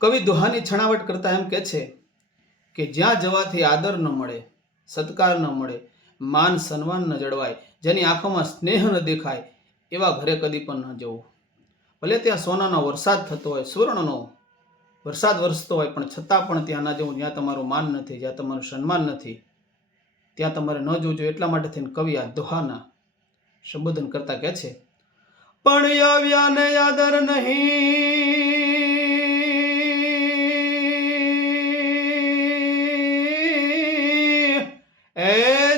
કવિ દોહાની છણાવટ કરતા એમ કહે છે કે જ્યાં જવાથી આદર ન મળે, સત્કાર ન મળે, માન સન્માન ન જળવાય, જેની આંખોમાં સ્નેહ ન દેખાય, એવા ઘરે કદી પણ ન જવું. ભલે ત્યાં સોનાનો વરસાદ થતો હોય, સુવર્ણનો વરસાદ વરસતો હોય, પણ છતાં પણ ત્યાં ના જવું જ્યાં તમારું માન નથી, જ્યાં તમારું સન્માન નથી, ત્યાં તમારે ન જોવું જોઈએ. એટલા માટે થઈને કવિ આ દોહાના સંબોધન કરતા કહે છે, પણ આવ્યા ને આદર નહીં, એ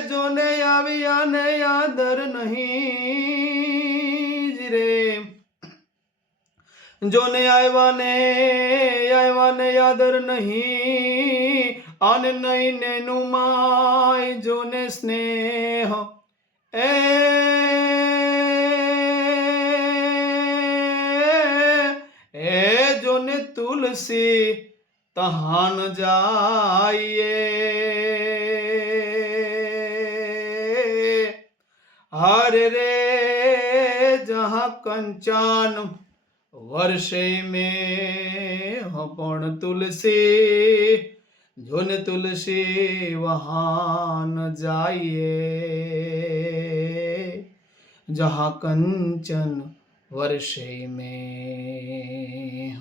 જોને આવ્યા ને આદર નહીં રે, જોને આવ્યા ને આદર નહીં, અને નહીં નેનું માય જોને સ્નેહ, એ જોને તુલસી તહાન જાઈએ, हरे रे जहाँ कंचन वर्षे में पण तुलसी, जोन तुलसी वहां न जाइए, जहाँ कंचन वर्षे में.